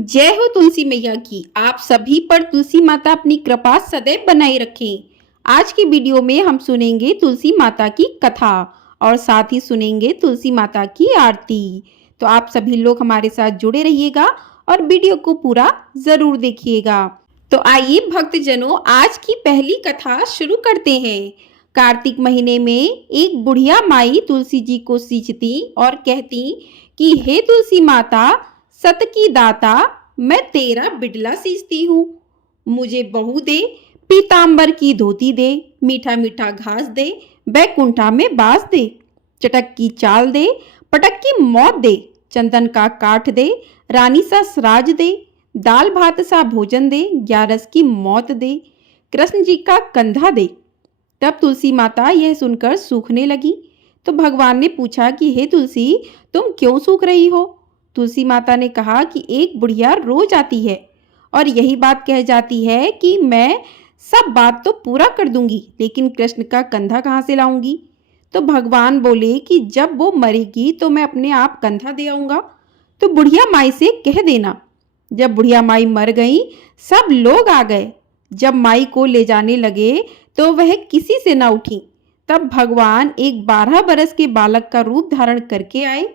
जय हो तुलसी मैया की। आप सभी पर तुलसी माता अपनी कृपा सदैव बनाए रखें। आज की वीडियो में हम सुनेंगे तुलसी माता की कथा और साथ ही सुनेंगे तुलसी माता की आरती। तो आप सभी लोग हमारे साथ जुड़े रहिएगा और वीडियो को पूरा जरूर देखिएगा। तो आइए भक्तजनों, आज की पहली कथा शुरू करते हैं। कार्तिक महीने में एक बुढ़िया माई तुलसी जी को सींचती और कहती कि हे तुलसी माता, सत की दाता, मैं तेरा बिडला सींचती हूँ। मुझे बहू दे, पीतांबर की धोती दे, मीठा मीठा घास दे, बैकुंठा में बास दे, चटक की चाल दे, पटक की मौत दे, चंदन का काठ दे, रानी सा सराज दे, दाल भात सा भोजन दे, ग्यारस की मौत दे, कृष्ण जी का कंधा दे। तब तुलसी माता यह सुनकर सूखने लगी। तो भगवान ने पूछा कि हे तुलसी, तुम क्यों सूख रही हो? तुलसी माता ने कहा कि एक बुढ़िया रोज आती है और यही बात कह जाती है कि मैं सब बात तो पूरा कर दूंगी, लेकिन कृष्ण का कंधा कहाँ से लाऊंगी? तो भगवान बोले कि जब वो मरेगी तो मैं अपने आप कंधा दे आऊंगा। तो बुढ़िया माई से कह देना। जब बुढ़िया माई मर गई, सब लोग आ गए। जब माई को ले जाने लगे तो वह किसी से न उठी। तब भगवान एक 12 बरस के बालक का रूप धारण करके आए।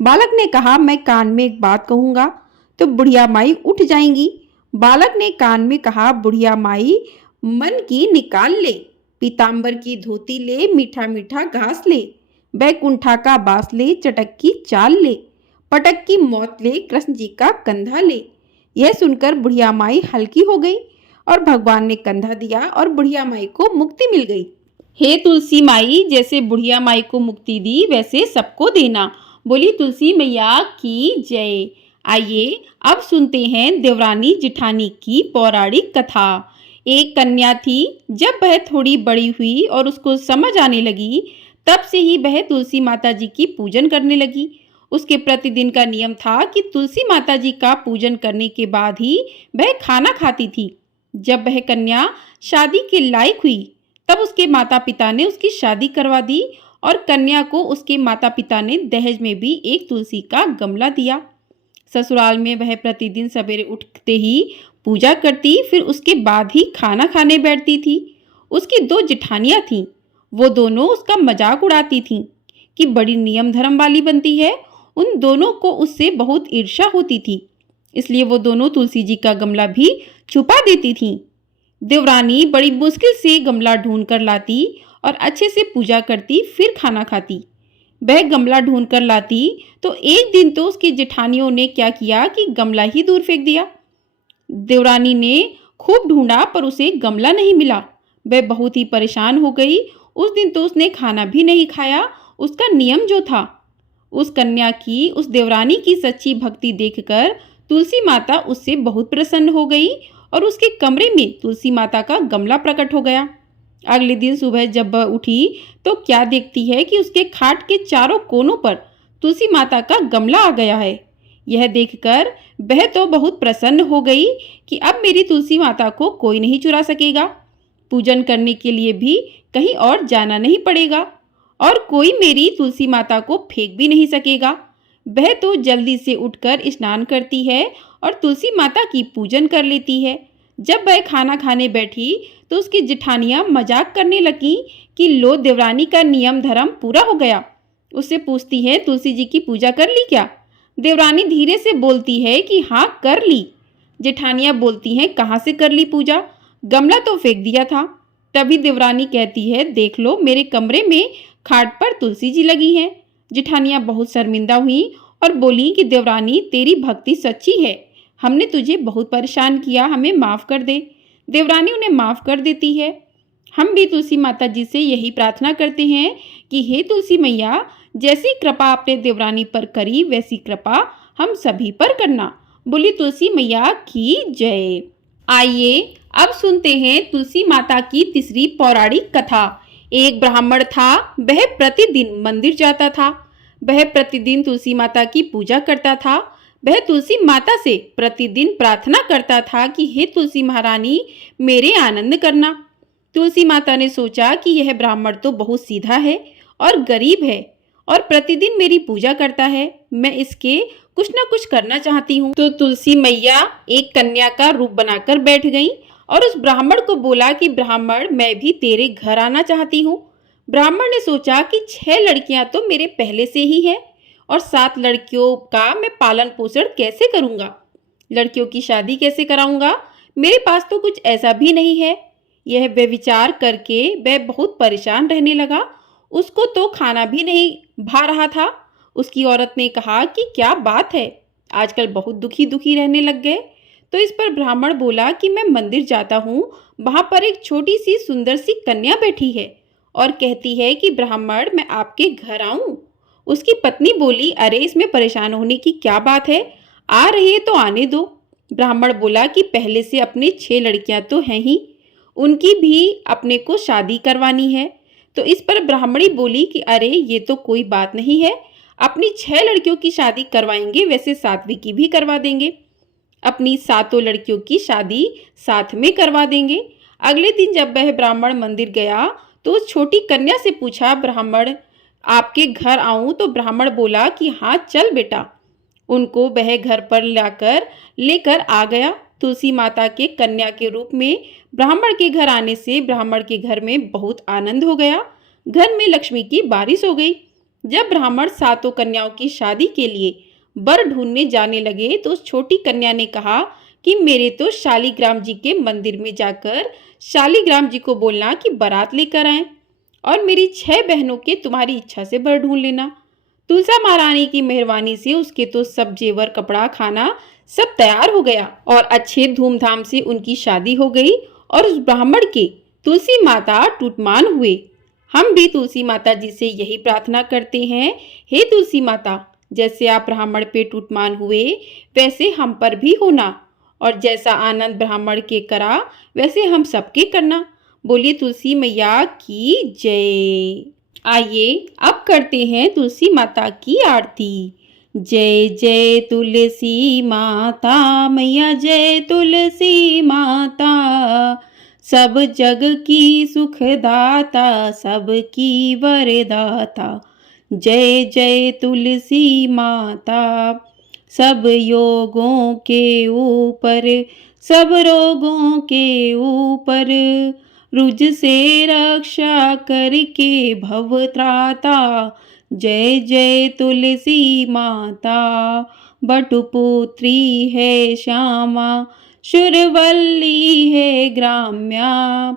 बालक ने कहा, मैं कान में एक बात कहूंगा तो बुढ़िया माई उठ जाएंगी। बालक ने कान में कहा, बुढ़िया माई मन की निकाल ले, पीतांबर की धोती ले, मीठा मीठा घास ले, बैकुंठा का बास ले, चटक की चाल ले, पटक की मौत ले, कृष्ण जी का कंधा ले। यह सुनकर बुढ़िया माई हल्की हो गई और भगवान ने कंधा दिया और बुढ़िया माई को मुक्ति मिल गई। हे तुलसी माई, जैसे बुढ़िया माई को मुक्ति दी वैसे सबको देना। बोली तुलसी मैया की जय। आइए अब सुनते हैं देवरानी जिठानी की पौराणिक कथा। एक कन्या थी। जब वह थोड़ी बड़ी हुई और उसको समझ आने लगी, तब से ही वह तुलसी माता जी की पूजन करने लगी। उसके प्रतिदिन का नियम था कि तुलसी माता जी का पूजन करने के बाद ही वह खाना खाती थी। जब वह कन्या शादी के लायक हुई, तब उसके माता पिता ने उसकी शादी करवा दी और कन्या को उसके माता पिता ने दहेज में भी एक तुलसी का गमला दिया। ससुराल में वह प्रतिदिन सवेरे उठते ही पूजा करती, फिर उसके बाद ही खाना खाने बैठती थी। उसकी 2 जेठानियां थीं। वो दोनों उसका मजाक उड़ाती थीं कि बड़ी नियम धर्म वाली बनती है। उन दोनों को उससे बहुत ईर्ष्या होती थी, इसलिए वो दोनों तुलसी जी का गमला भी छुपा देती थीं। देवरानी बड़ी मुश्किल से गमला ढूंढ कर लाती और अच्छे से पूजा करती, फिर खाना खाती। वह गमला ढूंढ कर लाती तो एक दिन तो उसकी जेठानियों ने क्या किया कि गमला ही दूर फेंक दिया। देवरानी ने खूब ढूंढा पर उसे गमला नहीं मिला। वह बहुत ही परेशान हो गई। उस दिन तो उसने खाना भी नहीं खाया, उसका नियम जो था। उस कन्या की, उस देवरानी की सच्ची भक्ति देखकर तुलसी माता उससे बहुत प्रसन्न हो गई और उसके कमरे में तुलसी माता का गमला प्रकट हो गया। अगले दिन सुबह जब वह उठी तो क्या देखती है कि उसके खाट के चारों कोनों पर तुलसी माता का गमला आ गया है। यह देखकर वह तो बहुत प्रसन्न हो गई कि अब मेरी तुलसी माता को कोई नहीं चुरा सकेगा। पूजन करने के लिए भी कहीं और जाना नहीं पड़ेगा और कोई मेरी तुलसी माता को फेंक भी नहीं सकेगा। वह तो जल्दी से उठकर स्नान करती है और तुलसी माता की पूजन कर लेती है। जब वह खाना खाने बैठी तो उसकी जेठानियां मजाक करने लगी कि लो, देवरानी का नियम धर्म पूरा हो गया। उससे पूछती है, तुलसी जी की पूजा कर ली क्या? देवरानी धीरे से बोलती है कि हाँ, कर ली। जेठानियां बोलती हैं, कहाँ से कर ली पूजा? गमला तो फेंक दिया था। तभी देवरानी कहती है, देख लो, मेरे कमरे में खाट पर तुलसी जी लगी हैं। जेठानियां बहुत शर्मिंदा हुई और बोली कि देवरानी, तेरी भक्ति सच्ची है, हमने तुझे बहुत परेशान किया, हमें माफ़ कर दे। देवरानी उन्हें माफ़ कर देती है। हम भी तुलसी माता जी से यही प्रार्थना करते हैं कि हे तुलसी मैया, जैसी कृपा आपने देवरानी पर करी वैसी कृपा हम सभी पर करना। बोली तुलसी मैया की जय। आइए अब सुनते हैं तुलसी माता की तीसरी पौराणिक कथा। एक ब्राह्मण था। वह प्रतिदिन मंदिर जाता था। वह प्रतिदिन तुलसी माता की पूजा करता था। वह तुलसी माता से प्रतिदिन प्रार्थना करता था कि हे तुलसी महारानी, मेरे आनंद करना। तुलसी माता ने सोचा कि यह ब्राह्मण तो बहुत सीधा है और गरीब है और प्रतिदिन मेरी पूजा करता है। मैं इसके कुछ ना कुछ करना चाहती हूँ। तो तुलसी मैया एक कन्या का रूप बनाकर बैठ गईं और उस ब्राह्मण को बोला कि ब्राह्मण, मैं भी तेरे घर आना चाहती हूँ। ब्राह्मण ने सोचा कि 6 लड़कियां तो मेरे पहले से ही हैं और 7 लड़कियों का मैं पालन पोषण कैसे करूँगा, लड़कियों की शादी कैसे कराऊंगा, मेरे पास तो कुछ ऐसा भी नहीं है। यह विचार करके वह बहुत परेशान रहने लगा। उसको तो खाना भी नहीं भा रहा था। उसकी औरत ने कहा कि क्या बात है, आजकल बहुत दुखी दुखी रहने लग गए। तो इस पर ब्राह्मण बोला कि मैं मंदिर जाता हूँ, वहाँ पर एक छोटी सी सुंदर सी कन्या बैठी है और कहती है कि ब्राह्मण, मैं आपके घर आऊँ। उसकी पत्नी बोली, अरे इसमें परेशान होने की क्या बात है, आ रही है तो आने दो। ब्राह्मण बोला कि पहले से अपने 6 लड़कियां तो हैं ही, उनकी भी अपने को शादी करवानी है। तो इस पर ब्राह्मणी बोली कि अरे ये तो कोई बात नहीं है, अपनी 6 लड़कियों की शादी करवाएंगे, वैसे 7वीं की भी करवा देंगे, अपनी 7 लड़कियों की शादी साथ में करवा देंगे। अगले दिन जब वह ब्राह्मण मंदिर गया तो उस छोटी कन्या से पूछा, ब्राह्मण आपके घर आऊं? तो ब्राह्मण बोला कि हाँ चल बेटा। उनको वह घर पर लेकर आ गया। तुलसी माता के कन्या के रूप में ब्राह्मण के घर आने से ब्राह्मण के घर में बहुत आनंद हो गया। घर में लक्ष्मी की बारिश हो गई। जब ब्राह्मण 7 कन्याओं की शादी के लिए वर ढूंढने जाने लगे तो उस छोटी कन्या ने कहा कि मेरे तो शालिग्राम जी के मंदिर में जाकर शालिग्राम जी को बोलना कि बारात लेकर आए और मेरी 6 बहनों के तुम्हारी इच्छा से वर ढूंढ लेना। तुलसा महारानी की मेहरबानी से उसके तो सब जेवर कपड़ा खाना सब तैयार हो गया और अच्छे धूमधाम से उनकी शादी हो गई और उस ब्राह्मण के तुलसी माता टूटमान हुए। हम भी तुलसी माता जी से यही प्रार्थना करते हैं, हे तुलसी माता, जैसे आप ब्राह्मण पे टूटमान हुए वैसे हम पर भी होना और जैसा आनंद ब्राह्मण के करा वैसे हम सबके करना। बोलिए तुलसी मैया की जय। आइए अब करते हैं तुलसी माता की आरती। जय जय तुलसी माता मैया, जय तुलसी माता, सब जग की सुखदाता, सबकी वरदाता। जय जय तुलसी माता, सब योगों के ऊपर, सब रोगों के ऊपर, रुज से रक्षा करके भव त्राता। जय जय तुलसी माता, बटुपुत्री है श्यामा, शुरवल्ली है ग्राम्या,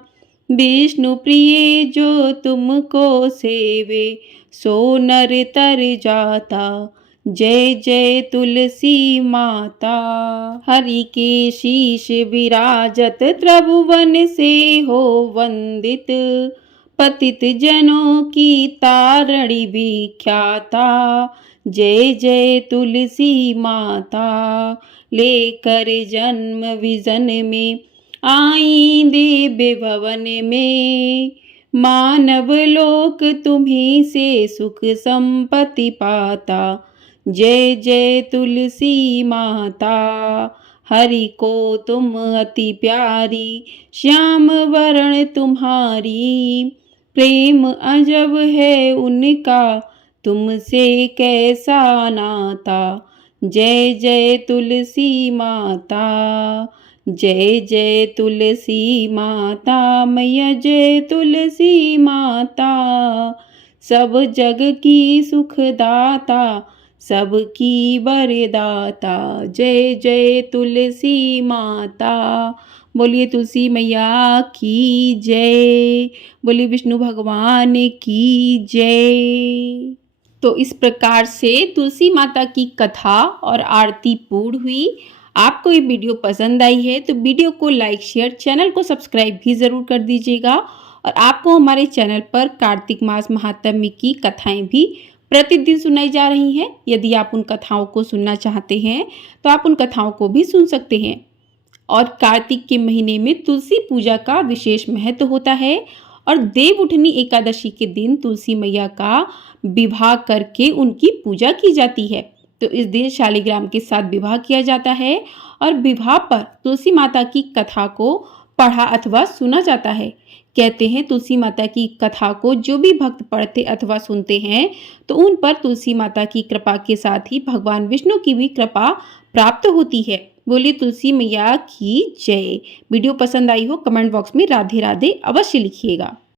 विष्णु प्रिय जो तुमको सेवे, सो नर तर जाता। जय जय तुलसी माता। हरि के शीश विराजत त्रिभुवन से हो वंदित, पतित जनों की तारणी विख्याता। जय जय तुलसी माता, लेकर जन्म विजन में आई दिव्य भवन में, मानव लोक तुम्हीं से सुख संपत्ति पाता। जय जय तुलसी माता, हरि को तुम अति प्यारी, श्याम वरण तुम्हारी, प्रेम अजब है उनका, तुमसे कैसा नाता। जय जय तुलसी माता, जय जय तुलसी माता मैया, जय तुलसी माता, सब जग की सुखदाता, सबकी वरदाता। जय जय तुलसी माता। बोलिए तुलसी मैया की जय। बोलिए विष्णु भगवान की जय। तो इस प्रकार से तुलसी माता की कथा और आरती पूर्ण हुई। आपको ये वीडियो पसंद आई है तो वीडियो को लाइक शेयर, चैनल को सब्सक्राइब भी ज़रूर कर दीजिएगा। और आपको हमारे चैनल पर कार्तिक मास महात्म्य की कथाएं भी प्रतिदिन सुनाई जा रही हैं। यदि आप उन कथाओं को सुनना चाहते हैं तो आप उन कथाओं को भी सुन सकते हैं। और कार्तिक के महीने में तुलसी पूजा का विशेष महत्व होता है और देवउठनी एकादशी के दिन तुलसी मैया का विवाह करके उनकी पूजा की जाती है। तो इस दिन शालिग्राम के साथ विवाह किया जाता है और विवाह पर तुलसी माता की कथा को पढ़ा अथवा सुना जाता है। कहते हैं तुलसी माता की कथा को जो भी भक्त पढ़ते अथवा सुनते हैं तो उन पर तुलसी माता की कृपा के साथ ही भगवान विष्णु की भी कृपा प्राप्त होती है। बोलिए तुलसी मैया की जय। वीडियो पसंद आई हो कमेंट बॉक्स में राधे राधे अवश्य लिखिएगा।